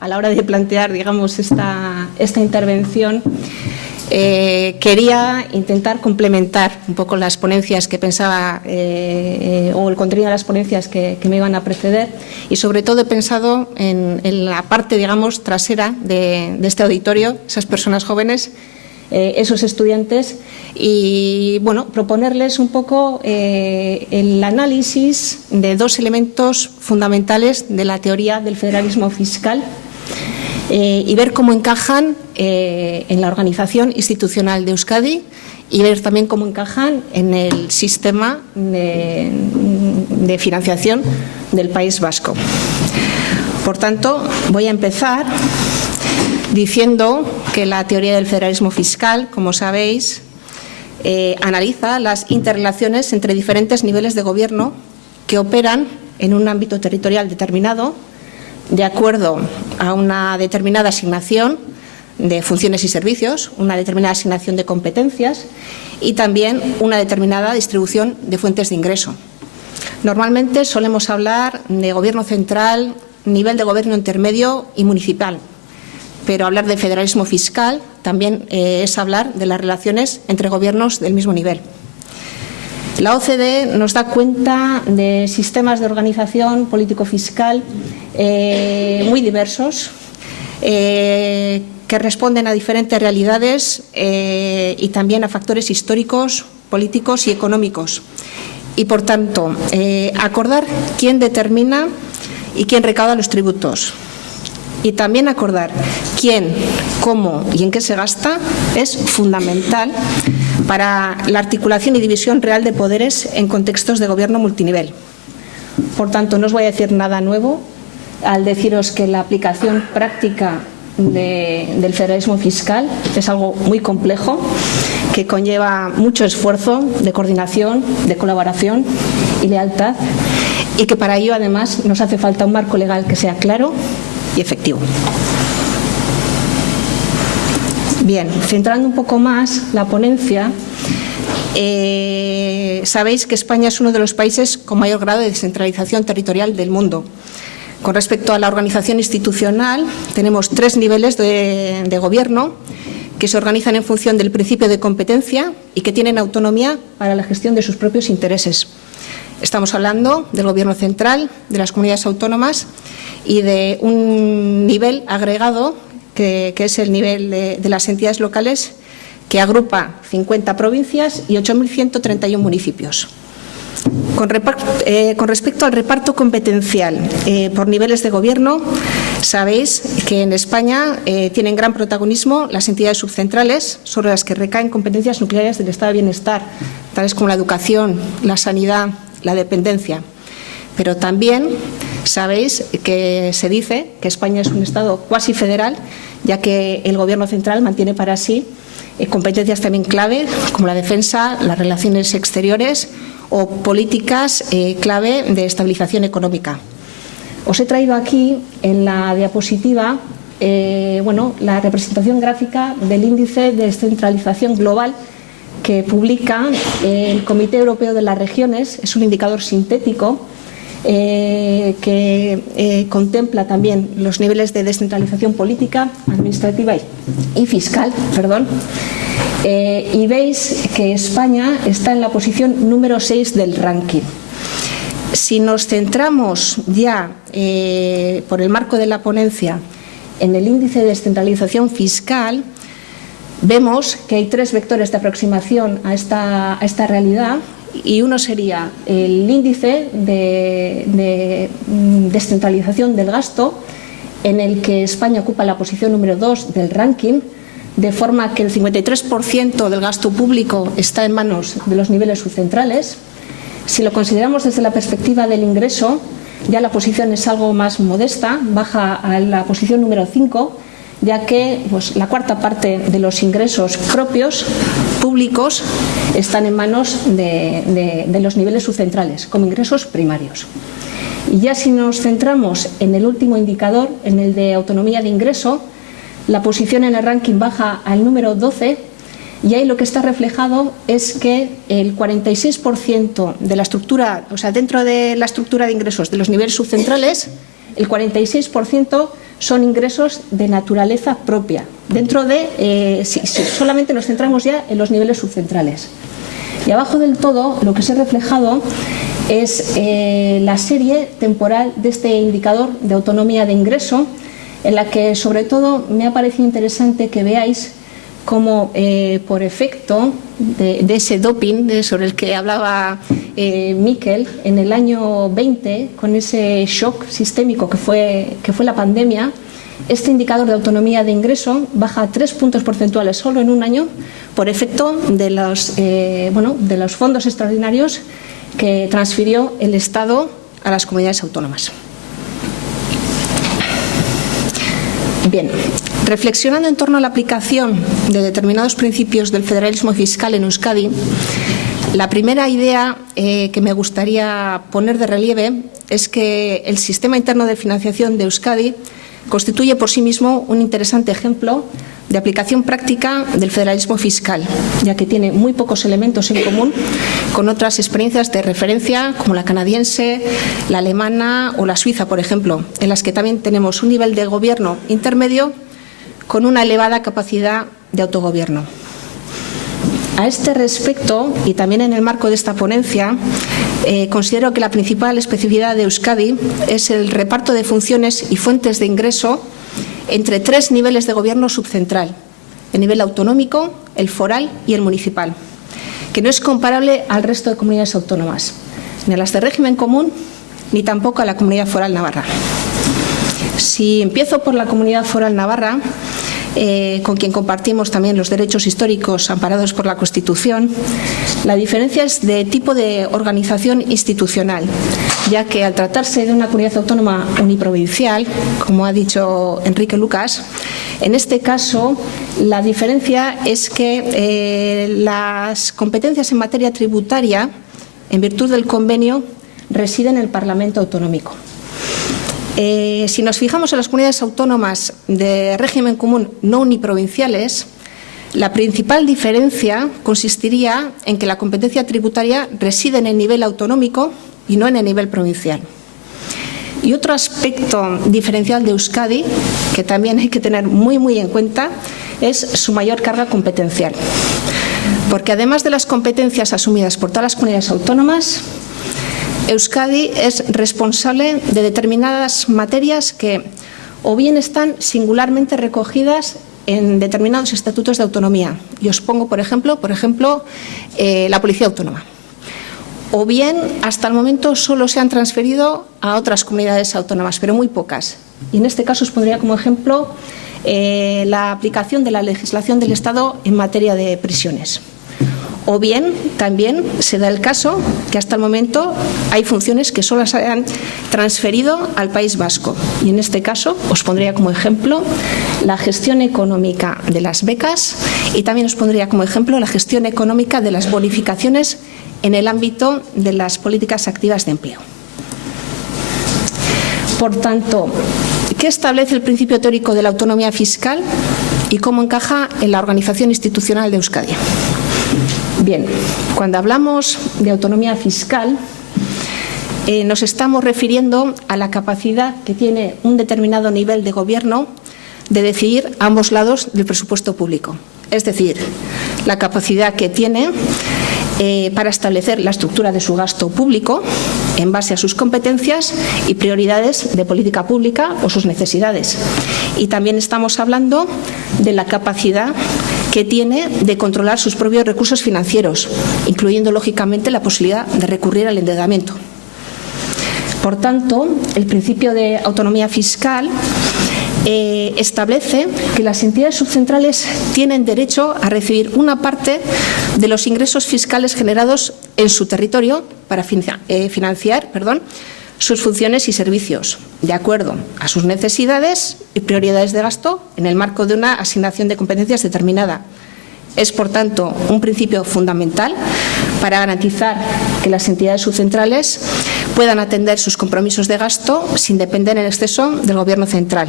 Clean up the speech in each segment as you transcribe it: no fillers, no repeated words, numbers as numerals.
A la hora de plantear, digamos, esta intervención, quería intentar complementar un poco las ponencias que pensaba o el contenido de las ponencias que me iban a preceder, y sobre todo he pensado en la parte, digamos, trasera de este auditorio, esas personas jóvenes, esos estudiantes, y bueno, proponerles un poco el análisis de dos elementos fundamentales de la teoría del federalismo fiscal y ver cómo encajan en la organización institucional de Euskadi y ver también cómo encajan en el sistema de financiación del País Vasco. Por tanto, voy a empezar diciendo que la teoría del federalismo fiscal, como sabéis, analiza las interrelaciones entre diferentes niveles de gobierno que operan en un ámbito territorial determinado de acuerdo a una determinada asignación de funciones y servicios, una determinada asignación de competencias y también una determinada distribución de fuentes de ingreso. Normalmente solemos hablar de gobierno central, nivel de gobierno intermedio y municipal, pero hablar de federalismo fiscal también es hablar de las relaciones entre gobiernos del mismo nivel. La OCDE nos da cuenta de sistemas de organización político-fiscal muy diversos que responden a diferentes realidades y también a factores históricos, políticos y económicos. Y, por tanto, acordar quién determina y quién recauda los tributos. Y también acordar quién, cómo y en qué se gasta es fundamental para la articulación y división real de poderes en contextos de gobierno multinivel. Por tanto, no os voy a decir nada nuevo al deciros que la aplicación práctica del federalismo fiscal es algo muy complejo, que conlleva mucho esfuerzo de coordinación, de colaboración y lealtad, y que para ello, además, nos hace falta un marco legal que sea claro y efectivo. Bien, centrando un poco más la ponencia, sabéis que España es uno de los países con mayor grado de descentralización territorial del mundo. Con respecto a la organización institucional, tenemos 3 niveles de gobierno que se organizan en función del principio de competencia y que tienen autonomía para la gestión de sus propios intereses. Estamos hablando del Gobierno central, de las comunidades autónomas y de un nivel agregado que es el nivel de las entidades locales, que agrupa 50 provincias y 8.131 municipios. Con respecto al reparto competencial por niveles de gobierno, sabéis que en España tienen gran protagonismo las entidades subcentrales, sobre las que recaen competencias nucleares del estado de bienestar, tales como la educación, la sanidad, la dependencia. Pero también sabéis que se dice que España es un Estado cuasi federal, ya que el Gobierno central mantiene para sí competencias también clave, como la defensa, las relaciones exteriores o políticas clave de estabilización económica. Os he traído aquí en la diapositiva la representación gráfica del índice de descentralización global que publica el Comité Europeo de las Regiones. Es un indicador sintético que contempla también los niveles de descentralización política, administrativa y fiscal, y veis que España está en la posición número 6 del ranking. Si nos centramos ya, por el marco de la ponencia, en el índice de descentralización fiscal, vemos que hay 3 vectores de aproximación a esta realidad, y uno sería el índice de descentralización del gasto, en el que España ocupa la posición número 2 del ranking, de forma que el 53% del gasto público está en manos de los niveles subcentrales. Si lo consideramos desde la perspectiva del ingreso, ya la posición es algo más modesta, baja a la posición número 5, ya que la cuarta parte de los ingresos propios públicos están en manos de los niveles subcentrales, como ingresos primarios. Y ya si nos centramos en el último indicador, en el de autonomía de ingreso, la posición en el ranking baja al número 12, y ahí lo que está reflejado es que el 46% de la estructura, dentro de la estructura de ingresos de los niveles subcentrales, el 46% son ingresos de naturaleza propia, dentro de, si solamente nos centramos ya en los niveles subcentrales. Y abajo del todo lo que se ha reflejado es la serie temporal de este indicador de autonomía de ingreso, en la que sobre todo me ha parecido interesante que veáis cómo por efecto de ese doping sobre el que hablaba Miquel en el año 20, con ese shock sistémico que fue la pandemia, este indicador de autonomía de ingreso baja 3 puntos porcentuales solo en un año por efecto de los fondos extraordinarios que transfirió el Estado a las comunidades autónomas. Bien, reflexionando en torno a la aplicación de determinados principios del federalismo fiscal en Euskadi, la primera idea que me gustaría poner de relieve es que el sistema interno de financiación de Euskadi constituye por sí mismo un interesante ejemplo de aplicación práctica del federalismo fiscal, ya que tiene muy pocos elementos en común con otras experiencias de referencia como la canadiense, la alemana o la suiza, por ejemplo, en las que también tenemos un nivel de gobierno intermedio con una elevada capacidad de autogobierno. A este respecto, y también en el marco de esta ponencia, considero que la principal especificidad de Euskadi es el reparto de funciones y fuentes de ingreso entre 3 niveles de gobierno subcentral: el nivel autonómico, el foral y el municipal, que no es comparable al resto de comunidades autónomas, ni a las de régimen común, ni tampoco a la Comunidad Foral Navarra. Si empiezo por la Comunidad Foral Navarra, con quien compartimos también los derechos históricos amparados por la Constitución, la diferencia es de tipo de organización institucional, ya que al tratarse de una comunidad autónoma uniprovincial, como ha dicho Enrique Lucas, en este caso la diferencia es que las competencias en materia tributaria, en virtud del convenio, residen en el Parlamento Autonómico. Si nos fijamos en las comunidades autónomas de régimen común no uniprovinciales, la principal diferencia consistiría en que la competencia tributaria reside en el nivel autonómico y no en el nivel provincial. Y otro aspecto diferencial de Euskadi, que también hay que tener muy en cuenta, es su mayor carga competencial. Porque además de las competencias asumidas por todas las comunidades autónomas, Euskadi es responsable de determinadas materias que o bien están singularmente recogidas en determinados estatutos de autonomía. Y os pongo, por ejemplo, la Policía Autónoma. O bien, hasta el momento, solo se han transferido a otras comunidades autónomas, pero muy pocas. Y en este caso os pondría como ejemplo la aplicación de la legislación del Estado en materia de prisiones. O bien, también se da el caso que hasta el momento hay funciones que solo se han transferido al País Vasco. Y en este caso os pondría como ejemplo la gestión económica de las becas y también os pondría como ejemplo la gestión económica de las bonificaciones en el ámbito de las políticas activas de empleo. Por tanto, ¿qué establece el principio teórico de la autonomía fiscal y cómo encaja en la organización institucional de Euskadi? Bien, cuando hablamos de autonomía fiscal, nos estamos refiriendo a la capacidad que tiene un determinado nivel de gobierno de decidir a ambos lados del presupuesto público. Es decir, la capacidad que tiene para establecer la estructura de su gasto público en base a sus competencias y prioridades de política pública o sus necesidades. Y también estamos hablando de la capacidad que tiene de controlar sus propios recursos financieros, incluyendo lógicamente la posibilidad de recurrir al endeudamiento. Por tanto, el principio de autonomía fiscal establece que las entidades subcentrales tienen derecho a recibir una parte de los ingresos fiscales generados en su territorio para financiar sus funciones y servicios, de acuerdo a sus necesidades y prioridades de gasto en el marco de una asignación de competencias determinada. Es, por tanto, un principio fundamental para garantizar que las entidades subcentrales puedan atender sus compromisos de gasto sin depender en exceso del Gobierno central.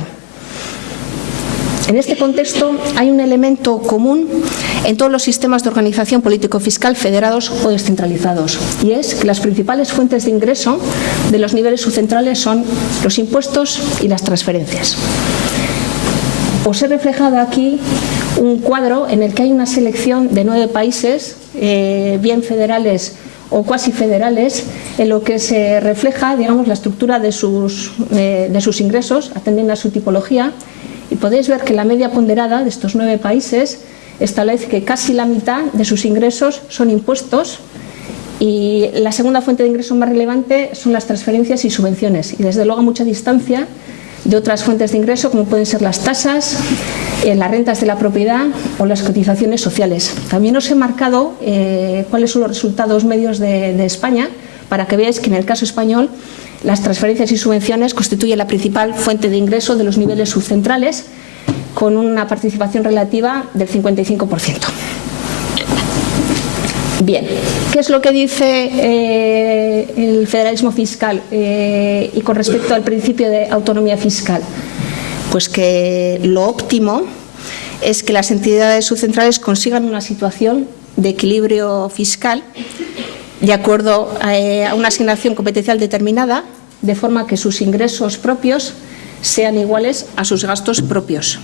En este contexto hay un elemento común en todos los sistemas de organización político-fiscal federados o descentralizados, y es que las principales fuentes de ingreso de los niveles subcentrales son los impuestos y las transferencias. Os he reflejado aquí un cuadro en el que hay una selección de 9 países, bien federales o cuasi federales, en lo que se refleja, digamos, la estructura de sus ingresos, atendiendo a su tipología, y podéis ver que la media ponderada de estos 9 países establece que casi la mitad de sus ingresos son impuestos, y la segunda fuente de ingreso más relevante son las transferencias y subvenciones, y desde luego a mucha distancia de otras fuentes de ingreso como pueden ser las tasas, las rentas de la propiedad o las cotizaciones sociales. También os he marcado cuáles son los resultados medios de España, para que veáis que en el caso español las transferencias y subvenciones constituyen la principal fuente de ingreso de los niveles subcentrales, con una participación relativa del 55%. Bien, ¿qué es lo que dice el federalismo fiscal y con respecto al principio de autonomía fiscal? Pues que lo óptimo es que las entidades subcentrales consigan una situación de equilibrio fiscal de acuerdo a una asignación competencial determinada, de forma que sus ingresos propios sean iguales a sus gastos propios.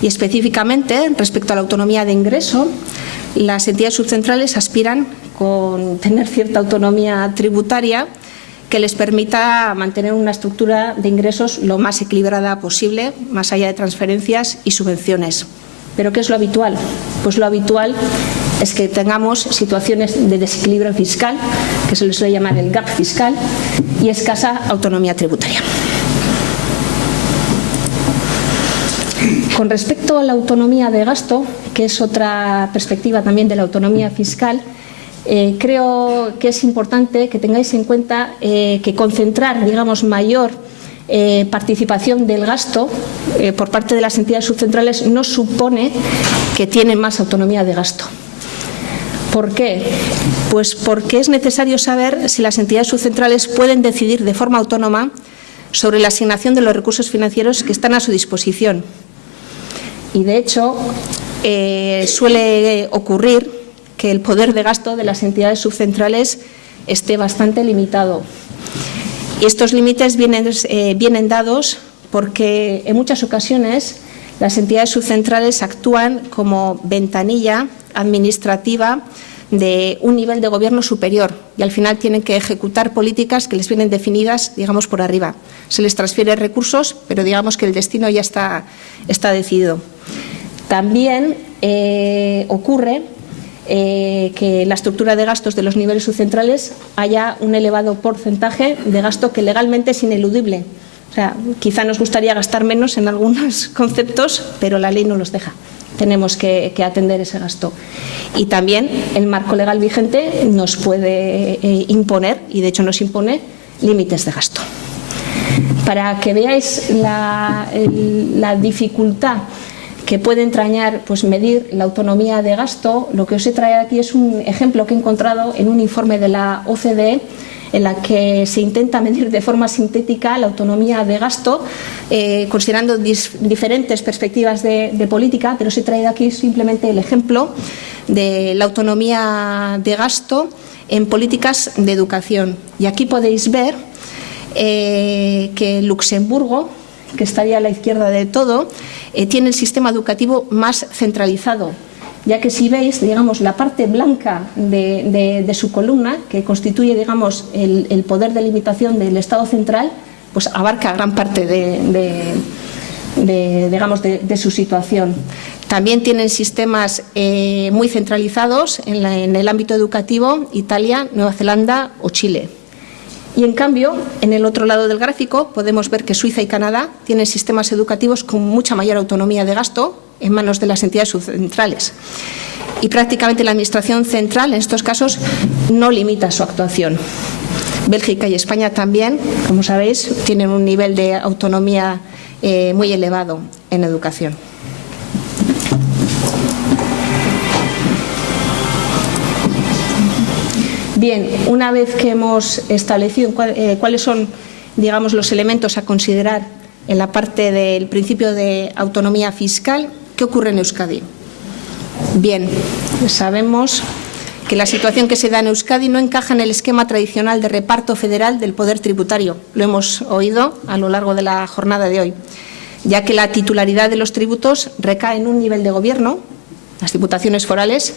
Y específicamente, respecto a la autonomía de ingreso, las entidades subcentrales aspiran con tener cierta autonomía tributaria que les permita mantener una estructura de ingresos lo más equilibrada posible, más allá de transferencias y subvenciones. ¿Pero qué es lo habitual? Pues lo habitual es que tengamos situaciones de desequilibrio fiscal, que se les suele llamar el gap fiscal, y escasa autonomía tributaria. Con respecto a la autonomía de gasto, que es otra perspectiva también de la autonomía fiscal, creo que es importante que tengáis en cuenta que concentrar, digamos, mayor participación del gasto por parte de las entidades subcentrales no supone que tienen más autonomía de gasto. ¿Por qué? Pues porque es necesario saber si las entidades subcentrales pueden decidir de forma autónoma sobre la asignación de los recursos financieros que están a su disposición. Y de hecho, suele ocurrir que el poder de gasto de las entidades subcentrales esté bastante limitado. Y estos límites vienen dados porque en muchas ocasiones las entidades subcentrales actúan como ventanilla administrativa de un nivel de gobierno superior y al final tienen que ejecutar políticas que les vienen definidas, digamos, por arriba. Se les transfieren recursos, pero digamos que el destino ya está decidido. También ocurre que en la estructura de gastos de los niveles subcentrales haya un elevado porcentaje de gasto que legalmente es ineludible. O sea, quizá nos gustaría gastar menos en algunos conceptos, pero la ley no los deja. Tenemos que atender ese gasto. Y también el marco legal vigente nos puede imponer, y de hecho nos impone, límites de gasto. Para que veáis la dificultad que puede entrañar pues, medir la autonomía de gasto, lo que os he traído aquí es un ejemplo que he encontrado en un informe de la OCDE, en la que se intenta medir de forma sintética la autonomía de gasto, considerando diferentes perspectivas de política, pero os he traído aquí simplemente el ejemplo de la autonomía de gasto en políticas de educación. Y aquí podéis ver que Luxemburgo, que estaría a la izquierda de todo, tiene el sistema educativo más centralizado, ya que si veis, digamos, la parte blanca de su columna, que constituye, digamos, el poder de limitación del Estado central, pues abarca gran parte de su situación. También tienen sistemas muy centralizados en el ámbito educativo, Italia, Nueva Zelanda o Chile. Y en cambio, en el otro lado del gráfico podemos ver que Suiza y Canadá tienen sistemas educativos con mucha mayor autonomía de gasto en manos de las entidades subcentrales. Y prácticamente la Administración central, en estos casos, no limita su actuación. Bélgica y España también, como sabéis, tienen un nivel de autonomía muy elevado en educación. Bien, una vez que hemos establecido cuáles son, digamos, los elementos a considerar en la parte del principio de autonomía fiscal, ¿qué ocurre en Euskadi? Bien, sabemos que la situación que se da en Euskadi no encaja en el esquema tradicional de reparto federal del poder tributario. Lo hemos oído a lo largo de la jornada de hoy, ya que la titularidad de los tributos recae en un nivel de gobierno, las diputaciones forales,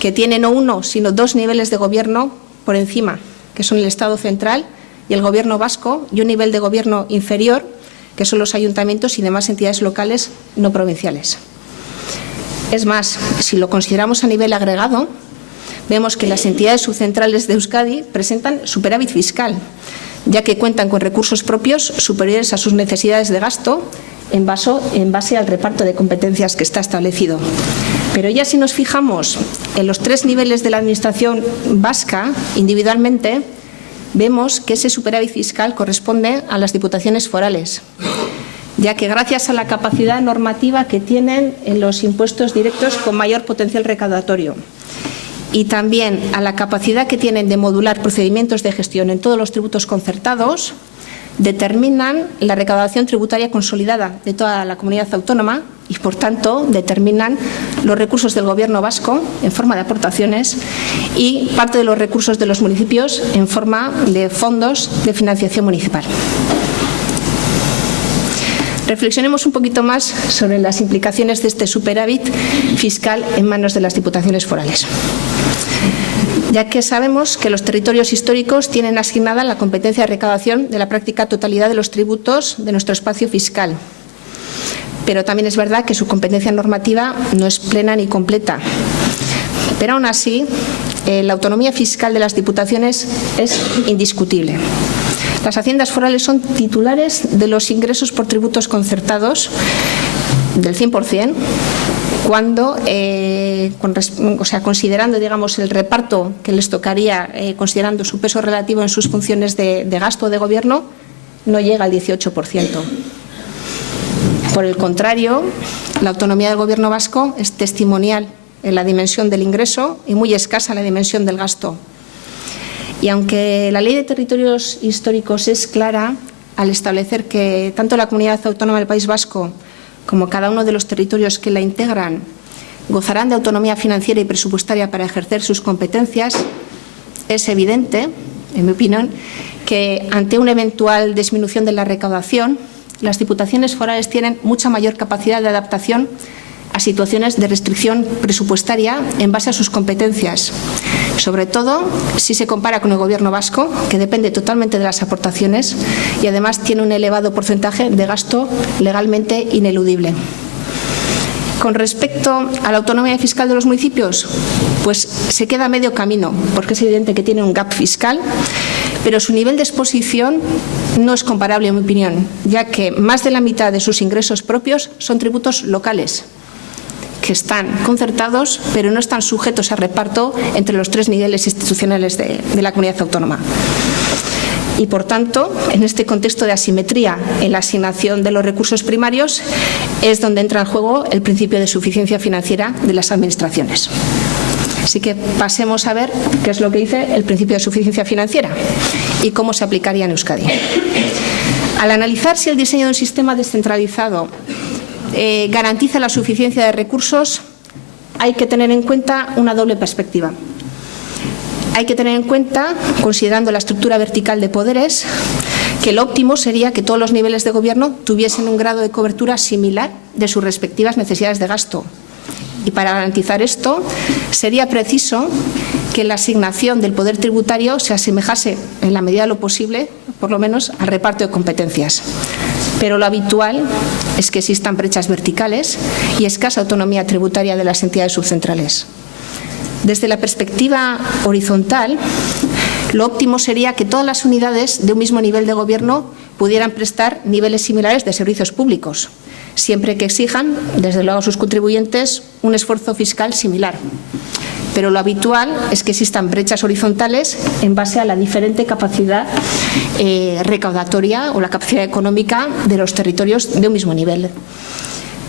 que tienen no uno, sino dos niveles de gobierno por encima, que son el Estado central y el Gobierno vasco, y un nivel de gobierno inferior, que son los ayuntamientos y demás entidades locales no provinciales. Es más, si lo consideramos a nivel agregado, vemos que las entidades subcentrales de Euskadi presentan superávit fiscal, ya que cuentan con recursos propios superiores a sus necesidades de gasto en base al reparto de competencias que está establecido. Pero ya si nos fijamos en los tres niveles de la Administración vasca individualmente, vemos que ese superávit fiscal corresponde a las diputaciones forales, ya que gracias a la capacidad normativa que tienen en los impuestos directos con mayor potencial recaudatorio y también a la capacidad que tienen de modular procedimientos de gestión en todos los tributos concertados, determinan la recaudación tributaria consolidada de toda la comunidad autónoma y, por tanto, determinan los recursos del Gobierno vasco en forma de aportaciones y parte de los recursos de los municipios en forma de fondos de financiación municipal. Reflexionemos un poquito más sobre las implicaciones de este superávit fiscal en manos de las diputaciones forales, ya que sabemos que los territorios históricos tienen asignada la competencia de recaudación de la práctica totalidad de los tributos de nuestro espacio fiscal. Pero también es verdad que su competencia normativa no es plena ni completa. Pero aún así, la autonomía fiscal de las diputaciones es indiscutible. Las haciendas forales son titulares de los ingresos por tributos concertados del 100%, cuando, considerando, digamos, el reparto que les tocaría, considerando su peso relativo en sus funciones de gasto de gobierno, no llega al 18%. Por el contrario, la autonomía del Gobierno vasco es testimonial en la dimensión del ingreso y muy escasa en la dimensión del gasto. Y aunque la Ley de Territorios Históricos es clara al establecer que tanto la Comunidad Autónoma del País Vasco como cada uno de los territorios que la integran gozarán de autonomía financiera y presupuestaria para ejercer sus competencias, es evidente, en mi opinión, que ante una eventual disminución de la recaudación, las diputaciones forales tienen mucha mayor capacidad de adaptación a situaciones de restricción presupuestaria en base a sus competencias, sobre todo si se compara con el Gobierno vasco, que depende totalmente de las aportaciones y además tiene un elevado porcentaje de gasto legalmente ineludible. Con respecto a la autonomía fiscal de los municipios, pues se queda a medio camino, porque es evidente que tiene un gap fiscal, pero su nivel de exposición no es comparable, en mi opinión, ya que más de la mitad de sus ingresos propios son tributos locales, que están concertados, pero no están sujetos a reparto entre los tres niveles institucionales de la comunidad autónoma. Y, por tanto, en este contexto de asimetría en la asignación de los recursos primarios es donde entra en juego el principio de suficiencia financiera de las administraciones. Así que pasemos a ver qué es lo que dice el principio de suficiencia financiera y cómo se aplicaría en Euskadi. Al analizar si el diseño de un sistema descentralizado garantiza la suficiencia de recursos, hay que tener en cuenta una doble perspectiva. Hay que tener en cuenta, considerando la estructura vertical de poderes, que lo óptimo sería que todos los niveles de gobierno tuviesen un grado de cobertura similar de sus respectivas necesidades de gasto. Y para garantizar esto, sería preciso que la asignación del poder tributario se asemejase, en la medida de lo posible, por lo menos, al reparto de competencias. Pero lo habitual es que existan brechas verticales y escasa autonomía tributaria de las entidades subcentrales. Desde la perspectiva horizontal, lo óptimo sería que todas las unidades de un mismo nivel de gobierno pudieran prestar niveles similares de servicios públicos, siempre que exijan, desde luego a sus contribuyentes, un esfuerzo fiscal similar. Pero lo habitual es que existan brechas horizontales en base a la diferente capacidad recaudatoria o la capacidad económica de los territorios de un mismo nivel.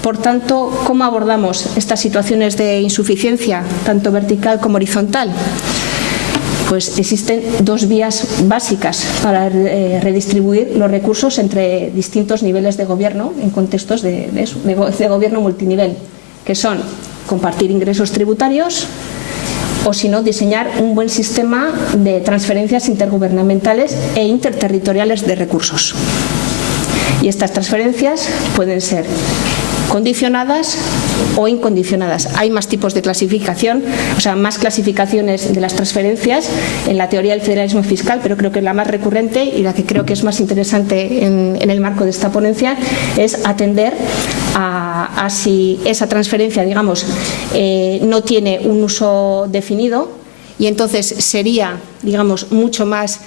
Por tanto, ¿cómo abordamos estas situaciones de insuficiencia, tanto vertical como horizontal? pues existen dos vías básicas para redistribuir los recursos entre distintos niveles de gobierno en contextos de gobierno multinivel, que son compartir ingresos tributarios o, si no, diseñar un buen sistema de transferencias intergubernamentales e interterritoriales de recursos. Y estas transferencias pueden ser condicionadas o incondicionadas. Hay más tipos de clasificación, o sea, más clasificaciones de las transferencias en la teoría del federalismo fiscal, pero creo que la más recurrente y la que creo que es más interesante en el marco de esta ponencia es atender a si esa transferencia, digamos, no tiene un uso definido, y entonces sería, digamos, mucho más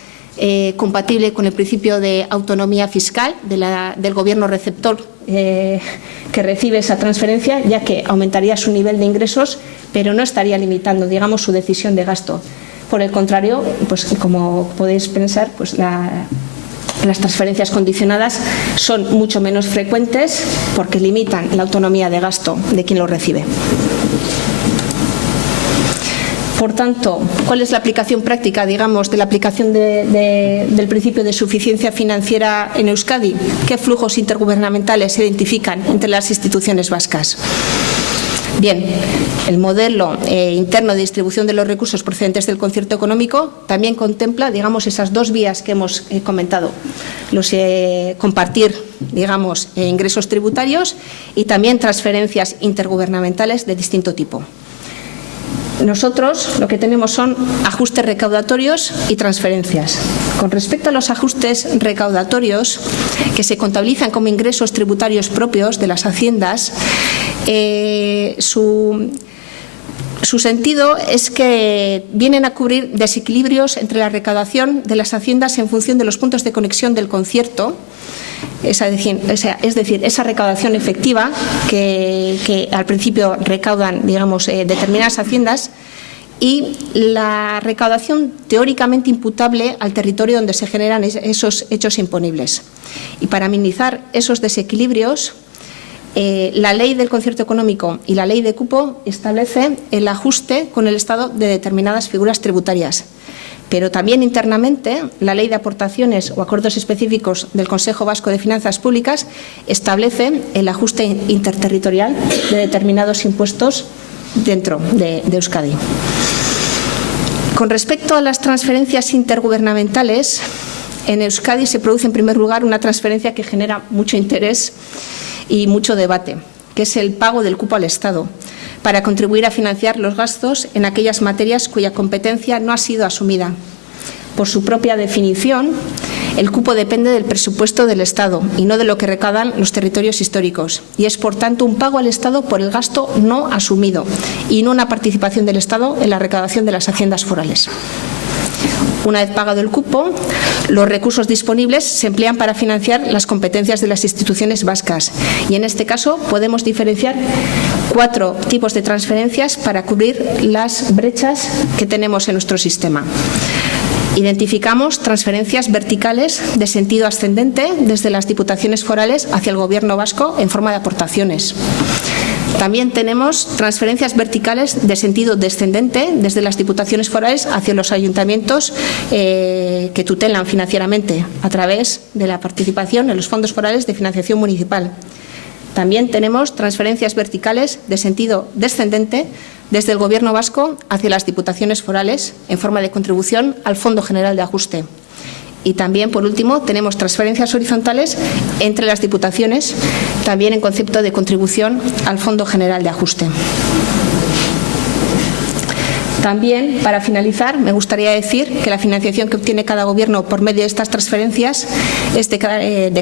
compatible con el principio de autonomía fiscal del gobierno receptor que recibe esa transferencia, ya que aumentaría su nivel de ingresos, pero no estaría limitando, digamos, su decisión de gasto. Por el contrario, pues como podéis pensar, pues las transferencias condicionadas son mucho menos frecuentes porque limitan la autonomía de gasto de quien lo recibe. Por tanto, ¿cuál es la aplicación práctica, digamos, de la aplicación del principio de suficiencia financiera en Euskadi? ¿Qué flujos intergubernamentales se identifican entre las instituciones vascas? Bien, el modelo interno de distribución de los recursos procedentes del concierto económico también contempla, digamos, esas dos vías que hemos comentado, compartir, digamos, ingresos tributarios y también transferencias intergubernamentales de distinto tipo. Nosotros lo que tenemos son ajustes recaudatorios y transferencias. Con respecto a los ajustes recaudatorios, que se contabilizan como ingresos tributarios propios de las haciendas, su sentido es que vienen a cubrir desequilibrios entre la recaudación de las haciendas en función de los puntos de conexión del concierto, es decir, esa recaudación efectiva que al principio recaudan, digamos, determinadas haciendas, y la recaudación teóricamente imputable al territorio donde se generan esos hechos imponibles. Y para minimizar esos desequilibrios, la ley del concierto económico y la ley de cupo establece el ajuste con el Estado de determinadas figuras tributarias. Pero también internamente la Ley de Aportaciones o Acuerdos Específicos del Consejo Vasco de Finanzas Públicas establece el ajuste interterritorial de determinados impuestos dentro de Euskadi. Con respecto a las transferencias intergubernamentales, en Euskadi se produce en primer lugar una transferencia que genera mucho interés y mucho debate, que es el pago del cupo al Estado, para contribuir a financiar los gastos en aquellas materias cuya competencia no ha sido asumida. Por su propia definición, el cupo depende del presupuesto del Estado y no de lo que recaudan los territorios históricos, y es, por tanto, un pago al Estado por el gasto no asumido y no una participación del Estado en la recaudación de las haciendas forales. Una vez pagado el cupo, los recursos disponibles se emplean para financiar las competencias de las instituciones vascas, y en este caso podemos diferenciar 4 tipos de transferencias para cubrir las brechas que tenemos en nuestro sistema. Identificamos transferencias verticales de sentido ascendente desde las diputaciones forales hacia el Gobierno vasco en forma de aportaciones. También tenemos transferencias verticales de sentido descendente desde las diputaciones forales hacia los ayuntamientos que tutelan financieramente a través de la participación en los fondos forales de financiación municipal. También tenemos transferencias verticales de sentido descendente desde el Gobierno vasco hacia las diputaciones forales en forma de contribución al Fondo General de Ajuste. Y también, por último, tenemos transferencias horizontales entre las diputaciones, también en concepto de contribución al Fondo General de Ajuste. También, para finalizar, me gustaría decir que la financiación que obtiene cada Gobierno por medio de estas transferencias es de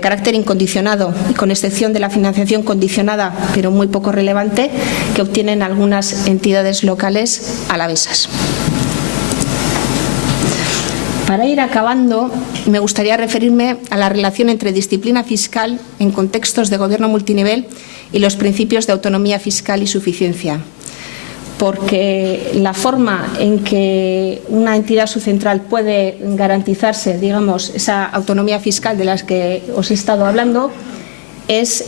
carácter incondicionado, y con excepción de la financiación condicionada, pero muy poco relevante, que obtienen algunas entidades locales alavesas. Para ir acabando, me gustaría referirme a la relación entre disciplina fiscal en contextos de gobierno multinivel y los principios de autonomía fiscal y suficiencia. Porque la forma en que una entidad subcentral puede garantizarse, digamos, esa autonomía fiscal de las que os he estado hablando es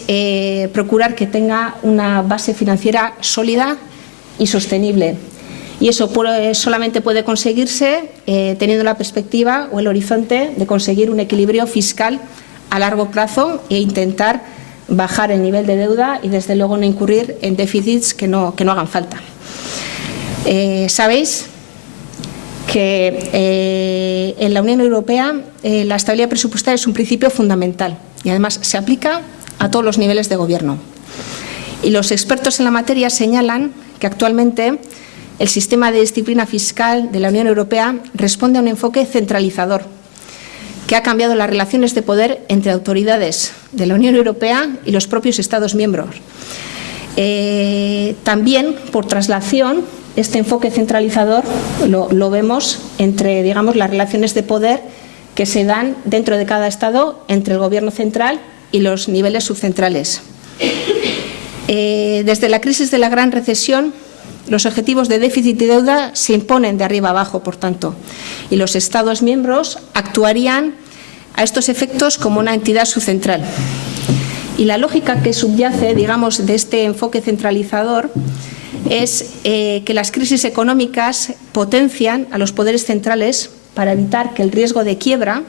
procurar que tenga una base financiera sólida y sostenible. Y eso solamente puede conseguirse teniendo la perspectiva o el horizonte de conseguir un equilibrio fiscal a largo plazo e intentar bajar el nivel de deuda y, desde luego, no incurrir en déficits que no hagan falta. Sabéis que en la Unión Europea la estabilidad presupuestaria es un principio fundamental y, además, se aplica a todos los niveles de gobierno. Y los expertos en la materia señalan que actualmente el sistema de disciplina fiscal de la Unión Europea responde a un enfoque centralizador que ha cambiado las relaciones de poder entre autoridades de la Unión Europea y los propios Estados miembros. También, por traslación, este enfoque centralizador lo vemos entre, digamos, las relaciones de poder que se dan dentro de cada Estado entre el Gobierno central y los niveles subcentrales. Desde la crisis de la gran recesión, los objetivos de déficit y deuda se imponen de arriba abajo, por tanto, y los Estados miembros actuarían a estos efectos como una entidad subcentral. Y la lógica que subyace, digamos, de este enfoque centralizador es que las crisis económicas potencian a los poderes centrales para evitar que el riesgo de quiebra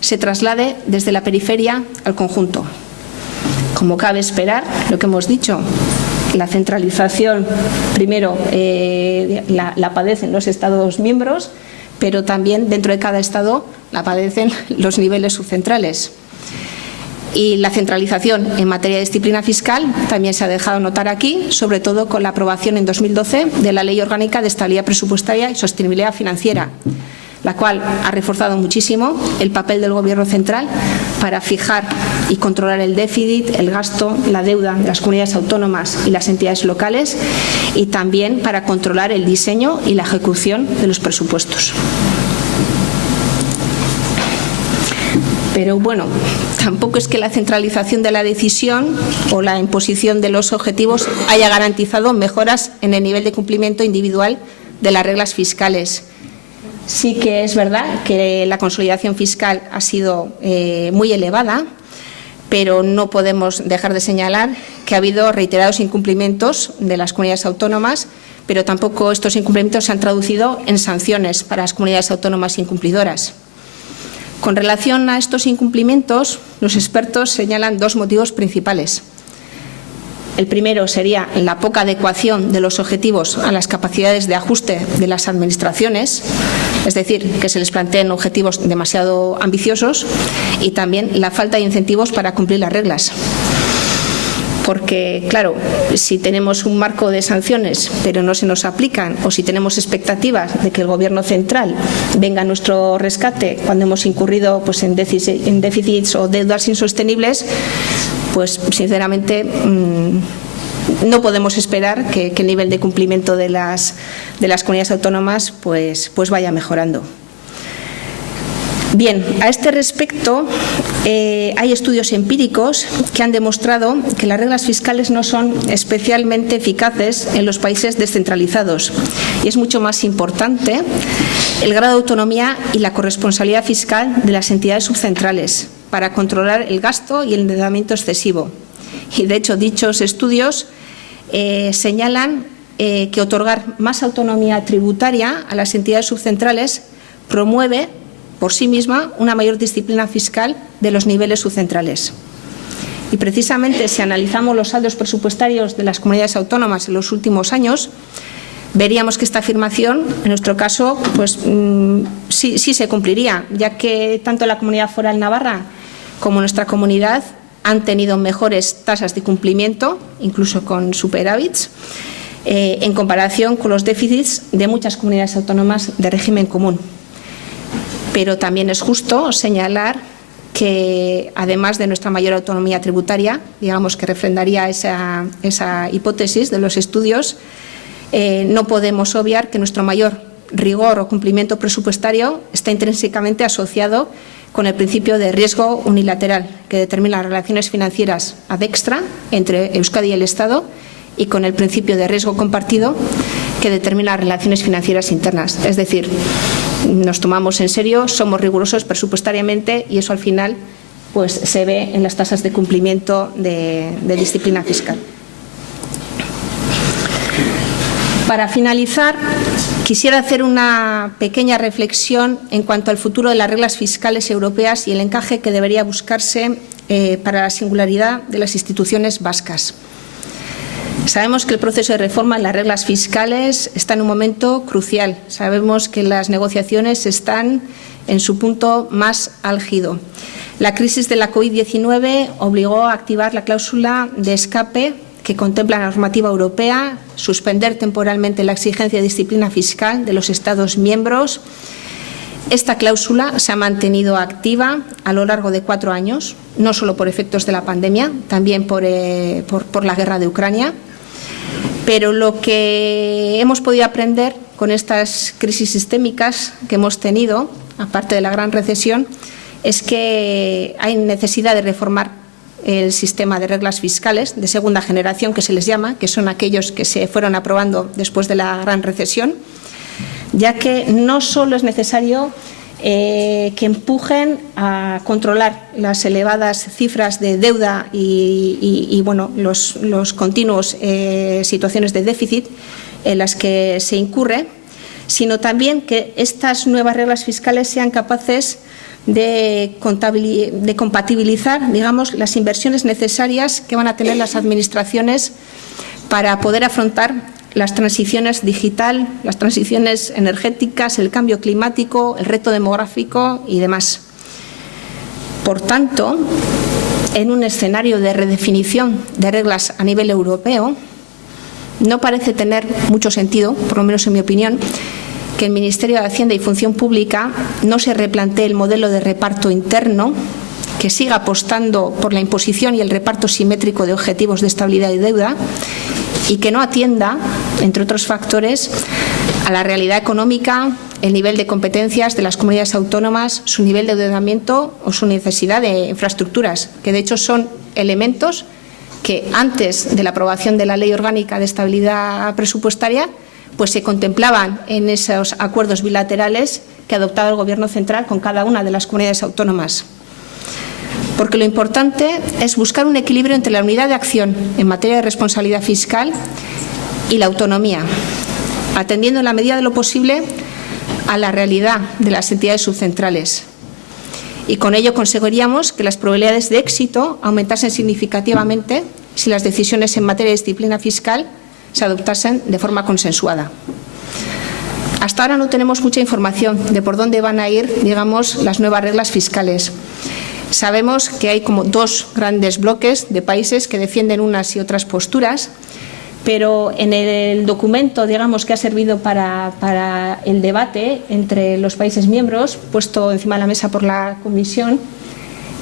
se traslade desde la periferia al conjunto. Como cabe esperar, lo que hemos dicho, la centralización primero la padecen los Estados miembros, pero también dentro de cada Estado la padecen los niveles subcentrales. Y la centralización en materia de disciplina fiscal también se ha dejado notar aquí, sobre todo con la aprobación en 2012 de la Ley Orgánica de Estabilidad Presupuestaria y Sostenibilidad Financiera, la cual ha reforzado muchísimo el papel del Gobierno central para fijar y controlar el déficit, el gasto, la deuda de las comunidades autónomas y las entidades locales, y también para controlar el diseño y la ejecución de los presupuestos. Pero bueno, tampoco es que la centralización de la decisión o la imposición de los objetivos haya garantizado mejoras en el nivel de cumplimiento individual de las reglas fiscales. Sí que es verdad que la consolidación fiscal ha sido muy elevada, pero no podemos dejar de señalar que ha habido reiterados incumplimientos de las comunidades autónomas, pero tampoco estos incumplimientos se han traducido en sanciones para las comunidades autónomas incumplidoras. Con relación a estos incumplimientos, los expertos señalan dos motivos principales. El primero sería la poca adecuación de los objetivos a las capacidades de ajuste de las administraciones, es decir, que se les planteen objetivos demasiado ambiciosos, y también la falta de incentivos para cumplir las reglas. Porque, claro, si tenemos un marco de sanciones pero no se nos aplican, o si tenemos expectativas de que el Gobierno central venga a nuestro rescate cuando hemos incurrido pues, en déficits o deudas insostenibles, pues sinceramente no podemos esperar que el nivel de cumplimiento de las comunidades autónomas pues vaya mejorando. Bien, a este respecto hay estudios empíricos que han demostrado que las reglas fiscales no son especialmente eficaces en los países descentralizados, y es mucho más importante el grado de autonomía y la corresponsabilidad fiscal de las entidades subcentrales para controlar el gasto y el endeudamiento excesivo. Y, de hecho, dichos estudios señalan que otorgar más autonomía tributaria a las entidades subcentrales promueve por sí misma una mayor disciplina fiscal de los niveles subcentrales. Y precisamente, si analizamos los saldos presupuestarios de las comunidades autónomas en los últimos años, veríamos que esta afirmación, en nuestro caso, pues sí se cumpliría, ya que tanto la Comunidad Foral Navarra como nuestra comunidad han tenido mejores tasas de cumplimiento, incluso con superávits, en comparación con los déficits de muchas comunidades autónomas de régimen común. Pero también es justo señalar que, además de nuestra mayor autonomía tributaria, digamos que refrendaría esa hipótesis de los estudios, no podemos obviar que nuestro mayor rigor o cumplimiento presupuestario está intrínsecamente asociado con el principio de riesgo unilateral, que determina las relaciones financieras ad extra entre Euskadi y el Estado, y con el principio de riesgo compartido, que determina las relaciones financieras internas. Es decir, nos tomamos en serio, somos rigurosos presupuestariamente, y eso al final pues se ve en las tasas de cumplimiento de disciplina fiscal. Para finalizar, quisiera hacer una pequeña reflexión en cuanto al futuro de las reglas fiscales europeas y el encaje que debería buscarse para la singularidad de las instituciones vascas. Sabemos que el proceso de reforma en las reglas fiscales está en un momento crucial. Sabemos que las negociaciones están en su punto más álgido. La crisis de la COVID-19 obligó a activar la cláusula de escape que contempla la normativa europea, suspender temporalmente la exigencia de disciplina fiscal de los Estados miembros. Esta cláusula se ha mantenido activa a lo largo de 4 años, no solo por efectos de la pandemia, también por la guerra de Ucrania. Pero lo que hemos podido aprender con estas crisis sistémicas que hemos tenido, aparte de la gran recesión, es que hay necesidad de reformar el sistema de reglas fiscales de segunda generación, que se les llama, que son aquellos que se fueron aprobando después de la gran recesión, ya que no solo es necesario que empujen a controlar las elevadas cifras de deuda y los continuos situaciones de déficit en las que se incurre, sino también que estas nuevas reglas fiscales sean capaces de compatibilizar, digamos, las inversiones necesarias que van a tener las administraciones para poder afrontar las transiciones digital, las transiciones energéticas, el cambio climático, el reto demográfico y demás. Por tanto, en un escenario de redefinición de reglas a nivel europeo, no parece tener mucho sentido, por lo menos en mi opinión, que el Ministerio de Hacienda y Función Pública no se replantee el modelo de reparto interno, que siga apostando por la imposición y el reparto simétrico de objetivos de estabilidad y deuda y que no atienda, entre otros factores, a la realidad económica, el nivel de competencias de las comunidades autónomas, su nivel de endeudamiento o su necesidad de infraestructuras, que de hecho son elementos que antes de la aprobación de la Ley Orgánica de Estabilidad Presupuestaria pues se contemplaban en esos acuerdos bilaterales que adoptaba el Gobierno central con cada una de las comunidades autónomas. Porque lo importante es buscar un equilibrio entre la unidad de acción en materia de responsabilidad fiscal y la autonomía, atendiendo en la medida de lo posible a la realidad de las entidades subcentrales. Y con ello conseguiríamos que las probabilidades de éxito aumentasen significativamente si las decisiones en materia de disciplina fiscal se adoptasen de forma consensuada. Hasta ahora no tenemos mucha información de por dónde van a ir, digamos, las nuevas reglas fiscales. Sabemos que hay como 2 grandes bloques de países que defienden unas y otras posturas, pero en el documento, digamos, que ha servido para el debate entre los países miembros, puesto encima de la mesa por la Comisión,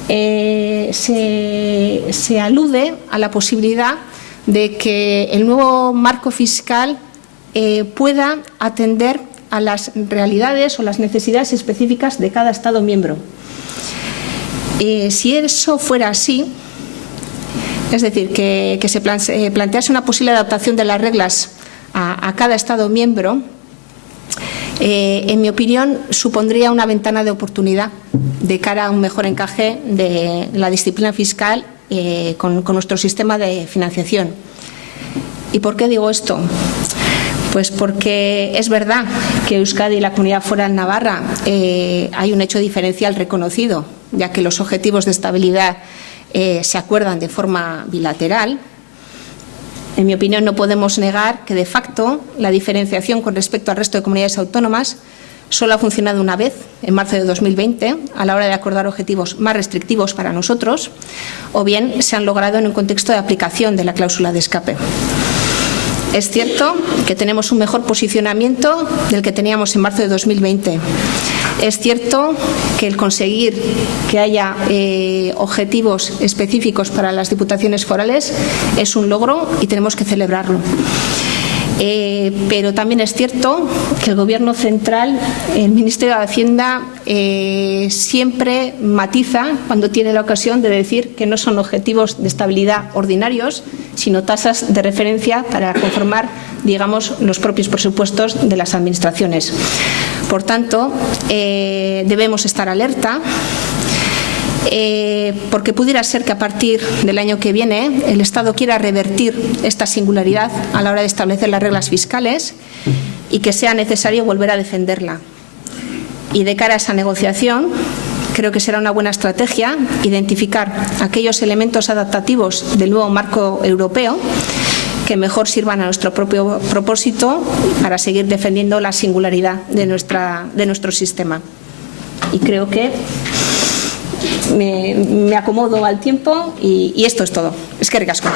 se alude a la posibilidad de que el nuevo marco fiscal pueda atender a las realidades o las necesidades específicas de cada Estado miembro. Si eso fuera así, es decir, que se plantease una posible adaptación de las reglas a cada Estado miembro, en mi opinión, supondría una ventana de oportunidad de cara a un mejor encaje de la disciplina fiscal con nuestro sistema de financiación. ¿Y por qué digo esto? Pues porque es verdad que Euskadi y la Comunidad Foral Navarra hay un hecho diferencial reconocido, ya que los objetivos de estabilidad se acuerdan de forma bilateral. En mi opinión, no podemos negar que, de facto, la diferenciación con respecto al resto de comunidades autónomas solo ha funcionado una vez, en marzo de 2020, a la hora de acordar objetivos más restrictivos para nosotros, o bien se han logrado en un contexto de aplicación de la cláusula de escape. Es cierto que tenemos un mejor posicionamiento del que teníamos en marzo de 2020. Es cierto que el conseguir que haya objetivos específicos para las diputaciones forales es un logro y tenemos que celebrarlo. Pero también es cierto que el Gobierno central, el Ministerio de Hacienda, siempre matiza cuando tiene la ocasión de decir que no son objetivos de estabilidad ordinarios, sino tasas de referencia para conformar, digamos, los propios presupuestos de las administraciones. Por tanto, debemos estar alerta porque pudiera ser que a partir del año que viene el Estado quiera revertir esta singularidad a la hora de establecer las reglas fiscales y que sea necesario volver a defenderla. Y de cara a esa negociación, creo que será una buena estrategia identificar aquellos elementos adaptativos del nuevo marco europeo que mejor sirvan a nuestro propio propósito para seguir defendiendo la singularidad de nuestro sistema. Y creo que me acomodo al tiempo y esto es todo. Eskerrik asko.